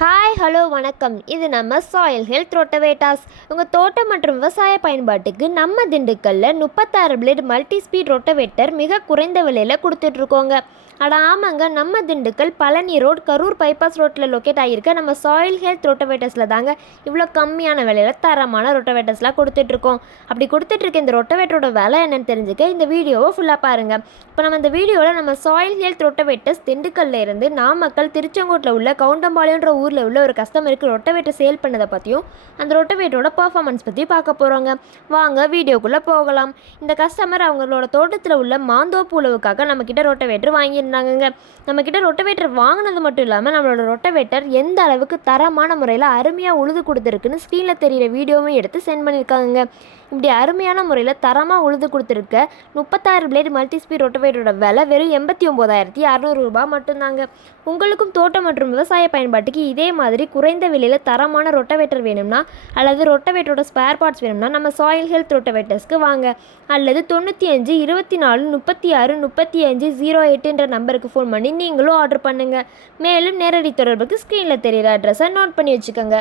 Hi hello வணக்கம். இது நம்ம சாயில் ஹெல்த் ரொட்டவேட்டாஸ். உங்கள் தோட்டம் மற்றும் விவசாய பயன்பாட்டுக்கு நம்ம திண்டுக்கல்ல 36 பிளேட் மல்டி ஸ்பீட் ரொட்டவேட்டர் மிக குறைந்த விலையில் கொடுத்துட்ருக்கோங்க. ஆமாங்க, நம்ம திண்டுக்கல் பழனி ரோட் கரூர் பைபாஸ் ரோட்டில் லொக்கேட் ஆகியிருக்க நம்ம சாயில் ஹெல்த் ரொட்டவேட்டர்ஸில் தாங்க இவ்வளோ கம்மியான விலையில் தரமான ரொட்டவேட்டர்ஸ்லாம் கொடுத்துட்ருக்கோம். அப்படி கொடுத்துட்ருக்க இந்த ரொட்டவேட்டரோட விலை என்னென்னு தெரிஞ்சுக்க இந்த வீடியோவை ஃபுல்லாக பாருங்கள். இப்போ நம்ம இந்த வீடியோவில் நம்ம சாயில் ஹெல்த் ரொட்டவேட்டர்ஸ் திண்டுக்கல்ல இருந்து நாமக்கல் திருச்செங்கோட்டில் உள்ள கவுண்டம்பாளையன்ற ஊரில் உள்ள ஒரு கஸ்டமருக்கு ரொட்டவேட்டர் சேல் பண்ணதை பற்றியும் அந்த ரொட்டவேட்டரோட பர்ஃபார்மன்ஸ் பற்றியும் பார்க்க போகிறோங்க. வாங்க வீடியோக்குள்ளே போகலாம். இந்த கஸ்டமர் அவங்களோட தோட்டத்தில் உள்ள மாந்தோப்பு உழவுக்காக நம்மக்கிட்ட ரொட்டவேட்டர் வாங்கியிருந்தாங்க. நம்மக்கிட்ட ரொட்டவேட்டர் வாங்கினது மட்டும் இல்லாமல் நம்மளோட ரொட்டவேட்டர் எந்த அளவுக்கு தரமான முறையில் அருமையாக உழுது கொடுத்துருக்குன்னு ஸ்க்ரீனில் தெரிகிற வீடியோவும் எடுத்து சென்ட் பண்ணியிருக்காங்க. இப்படி அருமையான முறையில் தரமாக உழுது கொடுத்துருக்க 36 பிளேட் மல்டி ஸ்பீட் ரொட்டவேட்டரோட விலை வெறும் 89,600 ரூபாய் மட்டும்தாங்க. உங்களுக்கும் தோட்டம் மற்றும் விவசாய பயன்பாட்டுக்கு இதே மாதிரி குறைந்த விலையில் தரமான ரொட்டவேட்டர் வேணும்னா அல்லது ரொட்டவேட்டரோட ஸ்பேர் பார்ட்ஸ் வேணும்னா நம்ம சாயில் ஹெல்த் ரொட்டவேட்டர்ஸ்க்கு வாங்க. அல்லது 95 24 36 35 08 நம்பருக்கு ஃபோன் பண்ணி நீங்களும் ஆர்டர் பண்ணுங்கள். மேலும் நேரடி தொடர்புக்கு ஸ்க்ரீனில் தெரிகிற அட்ரஸை நோட் பண்ணி வச்சுக்கோங்க.